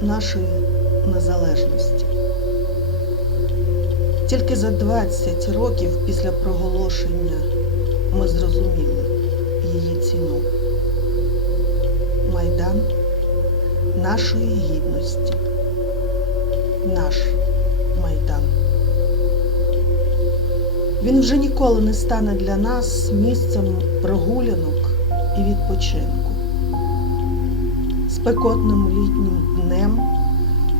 нашої незалежності. Тільки за 20 років після проголошення ми зрозуміли її ціну. Майдан нашої гідності. Наш майдан. Він вже ніколи не стане для нас місцем прогулянок і відпочинку. Спекотним літнім днем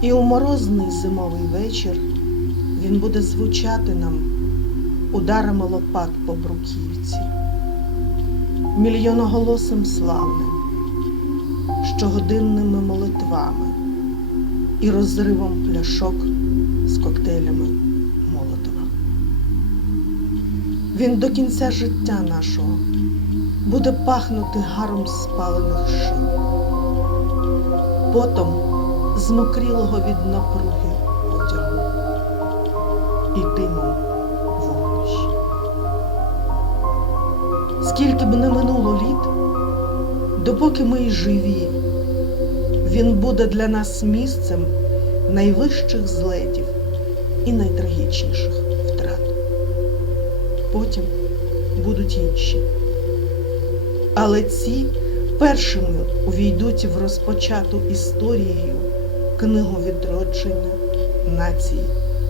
і у морозний зимовий вечір він буде звучати нам ударами лопат по бруківці, мільйоноголосим славним, щогодинними молитвами і розривом пляшок з коктейлями Молотова. Він до кінця життя нашого буде пахнути гаром спалених шин, потом змокрілого від напруги одягу і димом вогнищ. Скільки б не минуло літ, допоки ми й живі, він буде для нас місцем найвищих злетів і найтрагічніших втрат. Потім будуть інші. Але ці першими увійдуть в розпочату історією книгу відродження нації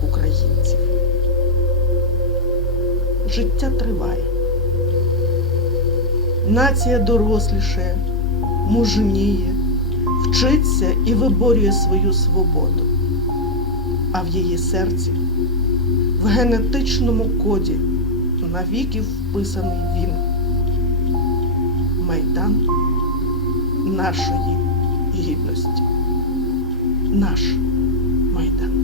українців. Життя триває. Нація дорослішає, мужніє, вчиться і виборює свою свободу. А в її серці, в генетичному коді, навіки вписаний він. Майдан нашої гідності. Наш майдан.